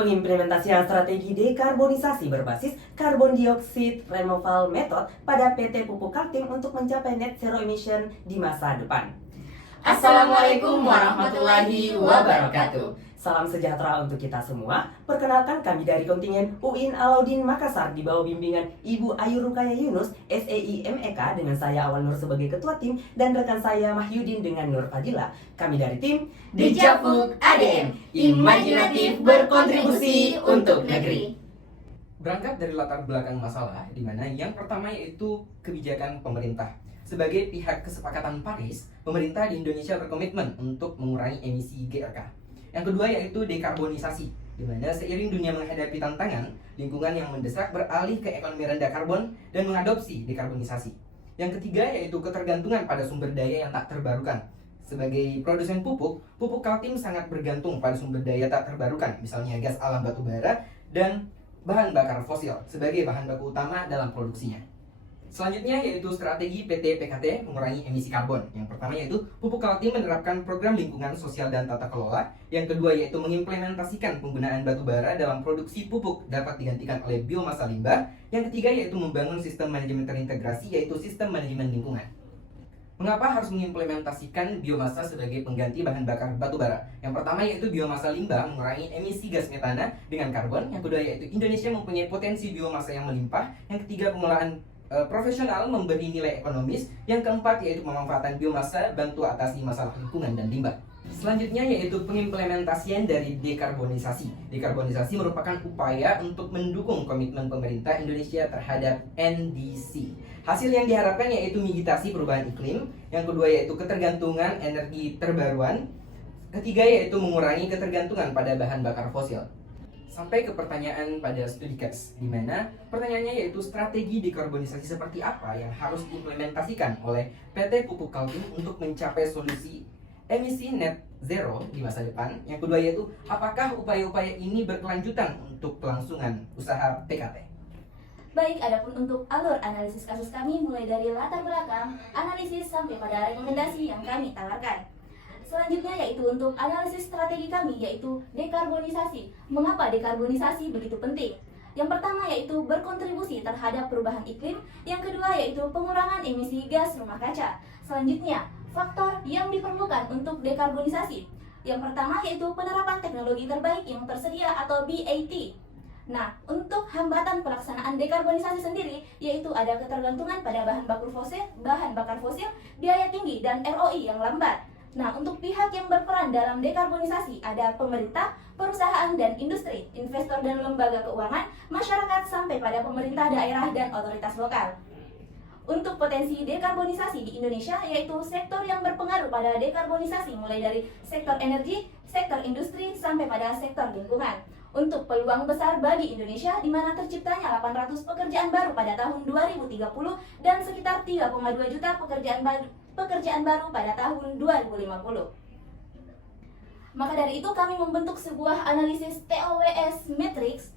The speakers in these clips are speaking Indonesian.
pengimplementasian strategi dekarbonisasi berbasis karbon dioksida removal method pada PT Pupuk Kaltim untuk mencapai net zero emission di masa depan. Assalamualaikum warahmatullahi wabarakatuh. Salam sejahtera untuk kita semua. Perkenalkan, kami dari kontingen UIN Alauddin Makassar di bawah bimbingan Ibu Ayu Rukaya Yunus, SEI MEK, dengan saya Awal Nur sebagai ketua tim dan rekan saya Mahyudin dengan Nur Fadila. Kami dari tim Dijapuk ADM, imajinatif berkontribusi untuk negeri. Berangkat dari latar belakang masalah, di mana yang pertama yaitu kebijakan pemerintah. Sebagai pihak kesepakatan Paris, pemerintah di Indonesia berkomitmen untuk mengurangi emisi GRK. Yang kedua yaitu dekarbonisasi, di mana seiring dunia menghadapi tantangan, lingkungan yang mendesak beralih ke ekonomi rendah karbon dan mengadopsi dekarbonisasi. Yang ketiga yaitu ketergantungan pada sumber daya yang tak terbarukan. Sebagai produsen pupuk, Pupuk Kaltim sangat bergantung pada sumber daya tak terbarukan, misalnya gas alam batu bara dan bahan bakar fosil sebagai bahan baku utama dalam produksinya. Selanjutnya yaitu strategi PT PKT mengurangi emisi karbon. Yang pertama yaitu Pupuk Kaltim menerapkan program lingkungan sosial dan tata kelola. Yang kedua yaitu mengimplementasikan penggunaan batu bara dalam produksi pupuk dapat digantikan oleh biomasa limbah. Yang ketiga yaitu membangun sistem manajemen terintegrasi, yaitu sistem manajemen lingkungan. Mengapa harus mengimplementasikan biomasa sebagai pengganti bahan bakar batu bara? Yang pertama yaitu biomasa limbah mengurangi emisi gas metana dengan karbon. Yang kedua yaitu Indonesia mempunyai potensi biomasa yang melimpah. Yang ketiga pengolahan profesional memberi nilai ekonomis. Yang keempat yaitu pemanfaatan biomasa bantu atasi masalah lingkungan dan limbah. Selanjutnya yaitu pengimplementasian dari dekarbonisasi. Dekarbonisasi merupakan upaya untuk mendukung komitmen pemerintah Indonesia terhadap NDC. Hasil yang diharapkan yaitu mitigasi perubahan iklim. Yang kedua yaitu ketergantungan energi terbaruan. Ketiga yaitu mengurangi ketergantungan pada bahan bakar fosil. Sampai ke pertanyaan pada studi case, di mana pertanyaannya yaitu strategi dekarbonisasi seperti apa yang harus diimplementasikan oleh PT Pupuk Kaltim untuk mencapai solusi emisi net zero di masa depan. Yang kedua yaitu apakah upaya-upaya ini berkelanjutan untuk kelangsungan usaha PKT. Baik, adapun untuk alur analisis kasus kami mulai dari latar belakang, analisis sampai pada rekomendasi yang kami tawarkan. Selanjutnya yaitu untuk analisis strategi kami, yaitu dekarbonisasi. Mengapa dekarbonisasi begitu penting? Yang pertama yaitu berkontribusi terhadap perubahan iklim. Yang kedua yaitu pengurangan emisi gas rumah kaca. Selanjutnya, faktor yang diperlukan untuk dekarbonisasi. Yang pertama yaitu penerapan teknologi terbaik yang tersedia atau BAT. Nah, untuk hambatan pelaksanaan dekarbonisasi sendiri yaitu ada ketergantungan pada bahan bakar fosil, biaya tinggi dan ROI yang lambat. Nah, untuk pihak yang berperan dalam dekarbonisasi ada pemerintah, perusahaan dan industri, investor dan lembaga keuangan, masyarakat sampai pada pemerintah daerah dan otoritas lokal. Untuk potensi dekarbonisasi di Indonesia yaitu sektor yang berpengaruh pada dekarbonisasi mulai dari sektor energi, sektor industri sampai pada sektor lingkungan. Untuk peluang besar bagi Indonesia di mana terciptanya 800 pekerjaan baru pada tahun 2030 dan sekitar 3,2 juta pekerjaan baru pada tahun 2050. Maka dari itu kami membentuk sebuah analisis TOWS matrix,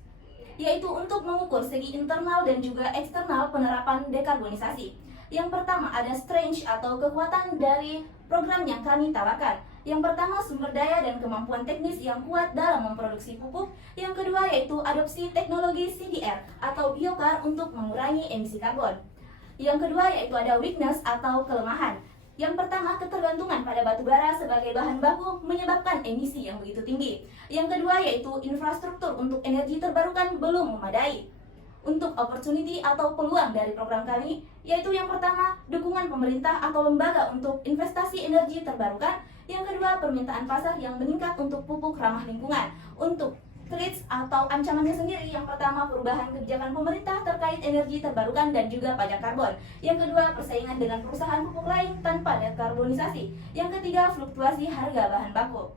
yaitu untuk mengukur segi internal dan juga eksternal penerapan dekarbonisasi. Yang pertama ada strength atau kekuatan dari program yang kami tawarkan. Yang pertama sumber daya dan kemampuan teknis yang kuat dalam memproduksi pupuk. Yang kedua yaitu adopsi teknologi CDR atau biokar untuk mengurangi emisi karbon. Yang kedua yaitu ada weakness atau kelemahan. Yang pertama, ketergantungan pada batu bara sebagai bahan baku menyebabkan emisi yang begitu tinggi. Yang kedua yaitu infrastruktur untuk energi terbarukan belum memadai. Untuk opportunity atau peluang dari program kami, yaitu yang pertama, dukungan pemerintah atau lembaga untuk investasi energi terbarukan. Yang kedua, permintaan pasar yang meningkat untuk pupuk ramah lingkungan. Untuk threats atau ancamannya sendiri, yang pertama perubahan kebijakan pemerintah terkait energi terbarukan dan juga pajak karbon. Yang kedua, persaingan dengan perusahaan pupuk lain tanpa dekarbonisasi. Yang ketiga, fluktuasi harga bahan baku.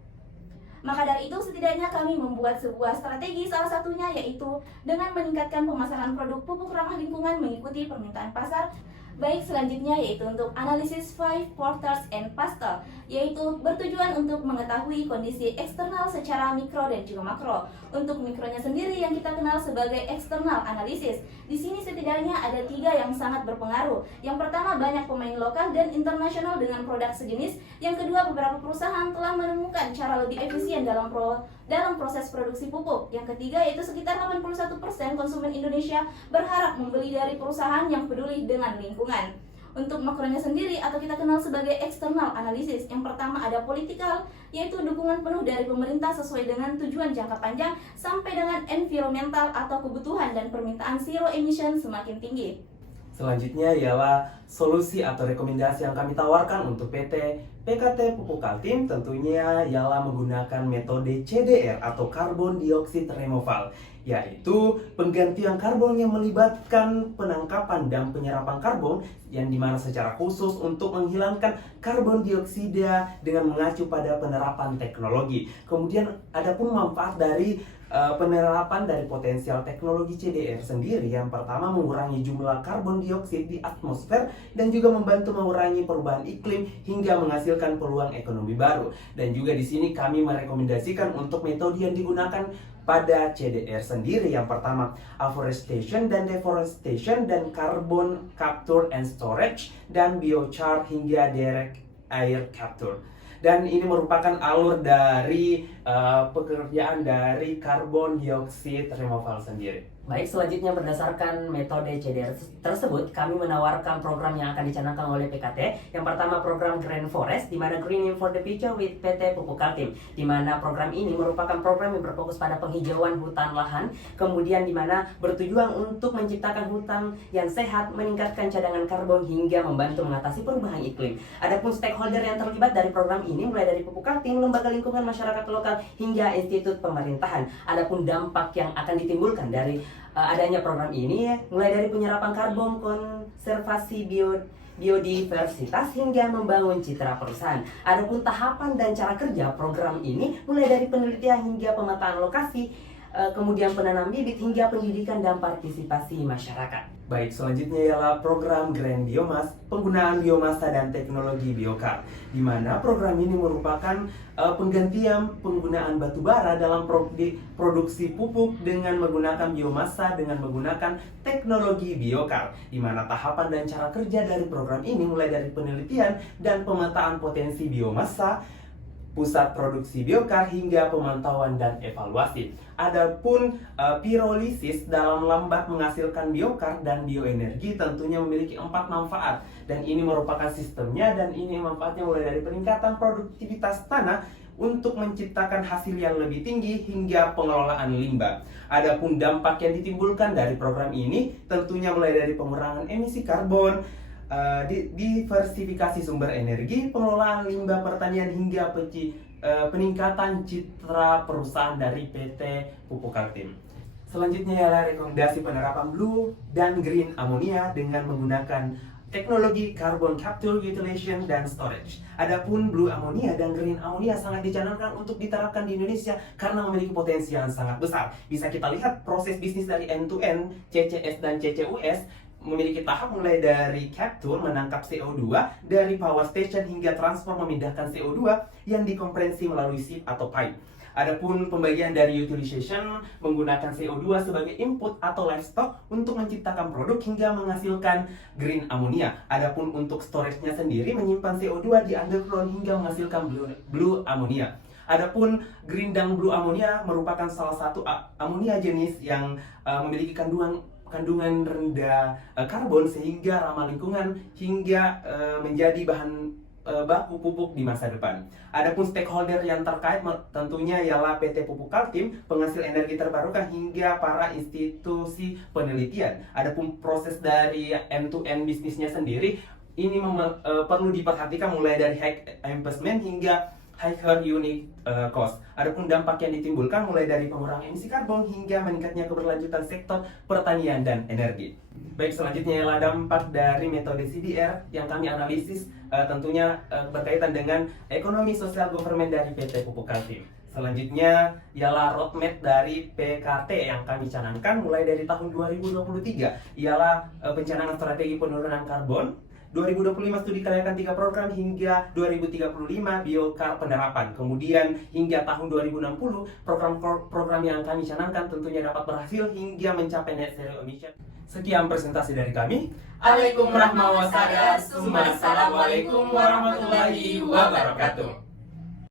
Maka dari itu setidaknya kami membuat sebuah strategi, salah satunya yaitu dengan meningkatkan pemasaran produk pupuk ramah lingkungan mengikuti permintaan pasar. Baik, selanjutnya yaitu untuk analisis 5 quarters and pastel, yaitu bertujuan untuk mengetahui kondisi eksternal secara mikro dan juga makro. Untuk mikronya sendiri yang kita kenal sebagai eksternal analisis. Di sini setidaknya ada 3 yang sangat berpengaruh. Yang pertama, banyak pemain lokal dan internasional dengan produk sejenis. Yang kedua, beberapa perusahaan telah menemukan cara lebih efisien dalam dalam proses produksi pupuk. Yang ketiga yaitu sekitar 81% konsumen Indonesia berharap membeli dari perusahaan yang peduli dengan lingkungan. Untuk makronya sendiri atau kita kenal sebagai external analysis, yang pertama ada political, yaitu dukungan penuh dari pemerintah sesuai dengan tujuan jangka panjang sampai dengan environmental atau kebutuhan dan permintaan zero emission semakin tinggi. Selanjutnya ialah solusi atau rekomendasi yang kami tawarkan untuk PT PKT Pupuk Kaltim, tentunya ialah menggunakan metode CDR atau Carbon Dioxide Removal, yaitu penggantian karbon yang melibatkan penangkapan dan penyerapan karbon yang dimana secara khusus untuk menghilangkan karbon dioksida dengan mengacu pada penerapan teknologi. Kemudian ada pun manfaat dari penerapan dari potensial teknologi CDR sendiri. Yang pertama, mengurangi jumlah karbon dioksida di atmosfer dan juga membantu mengurangi perubahan iklim hingga menghasilkan peluang ekonomi baru. Dan juga di sini kami merekomendasikan untuk metode yang digunakan pada CDR sendiri. Yang pertama, afforestation dan deforestation, dan carbon capture and storage, dan biochar hingga direct air capture. Dan ini merupakan alur dari pekerjaan dari carbon dioxide removal sendiri. Baik, selanjutnya berdasarkan metode CDR tersebut, kami menawarkan program yang akan dicanangkan oleh PKT. Yang pertama, program Green Forest, di mana Greening for the Future with PT Pupuk Kaltim, di mana program ini merupakan program yang berfokus pada penghijauan hutan lahan, kemudian di mana bertujuan untuk menciptakan hutan yang sehat, meningkatkan cadangan karbon hingga membantu mengatasi perubahan iklim. Adapun stakeholder yang terlibat dari program ini mulai dari Pupuk Kaltim, lembaga lingkungan masyarakat lokal hingga institut pemerintahan. Adapun dampak yang akan ditimbulkan dari adanya program ini mulai dari penyerapan karbon, konservasi biodiversitas hingga membangun citra perusahaan. Adapun tahapan dan cara kerja program ini mulai dari penelitian hingga pemetaan lokasi, kemudian penanam bibit hingga pendidikan dan partisipasi masyarakat. Baik, selanjutnya ialah program Green Biomas, penggunaan biomasa dan teknologi biokar, di mana program ini merupakan penggantian penggunaan batu bara dalam produksi pupuk dengan menggunakan biomasa dengan menggunakan teknologi biokar, di mana tahapan dan cara kerja dari program ini mulai dari penelitian dan pemetaan potensi biomasa, pusat produksi biokar hingga pemantauan dan evaluasi. Adapun pirolisis dalam lambat menghasilkan biokar dan bioenergi tentunya memiliki 4 manfaat, dan ini merupakan sistemnya, dan ini manfaatnya mulai dari peningkatan produktivitas tanah untuk menciptakan hasil yang lebih tinggi hingga pengelolaan limbah. Adapun dampak yang ditimbulkan dari program ini tentunya mulai dari pengurangan emisi karbon, diversifikasi sumber energi, pengelolaan limbah pertanian hingga peningkatan citra perusahaan dari PT Pupuk Kaltim. Selanjutnya ialah rekomendasi penerapan blue dan green ammonia dengan menggunakan teknologi carbon capture, utilization, dan storage. Adapun blue ammonia dan green ammonia sangat dicanangkan untuk diterapkan di Indonesia karena memiliki potensi yang sangat besar. Bisa kita lihat proses bisnis dari end-to-end, CCS dan CCUS memiliki tahap mulai dari capture, menangkap CO2 dari power station hingga transfer, memindahkan CO2 yang dikompresi melalui ship atau pipe. Adapun pembagian dari utilization menggunakan CO2 sebagai input atau livestock untuk menciptakan produk hingga menghasilkan green ammonia. Adapun untuk storage-nya sendiri menyimpan CO2 di underground hingga menghasilkan blue ammonia. Adapun green dan blue ammonia merupakan salah satu amonia jenis yang memiliki kandungan rendah karbon sehingga ramah lingkungan hingga menjadi bahan baku pupuk di masa depan. Adapun stakeholder yang terkait tentunya ialah PT Pupuk Kaltim, penghasil energi terbarukan hingga para institusi penelitian. Adapun proses dari end-to-end bisnisnya sendiri ini perlu diperhatikan mulai dari high investment hingga higher unit cost. Adapun dampak yang ditimbulkan mulai dari pengurangan emisi karbon hingga meningkatnya keberlanjutan sektor pertanian dan energi. Baik, selanjutnya ialah dampak dari metode CDR yang kami analisis tentunya berkaitan dengan ekonomi sosial government dari PT Pupuk Kaltim. Selanjutnya ialah roadmap dari PKT yang kami canangkan mulai dari tahun 2023, ialah pencanangan strategi penurunan karbon, 2025 studi kelayakan 3 program hingga 2035 biokar penerapan. Kemudian hingga tahun 2060 program yang kami canangkan tentunya dapat berhasil hingga mencapai net zero emission. Sekian presentasi dari kami. Assalamualaikum warahmatullahi wabarakatuh.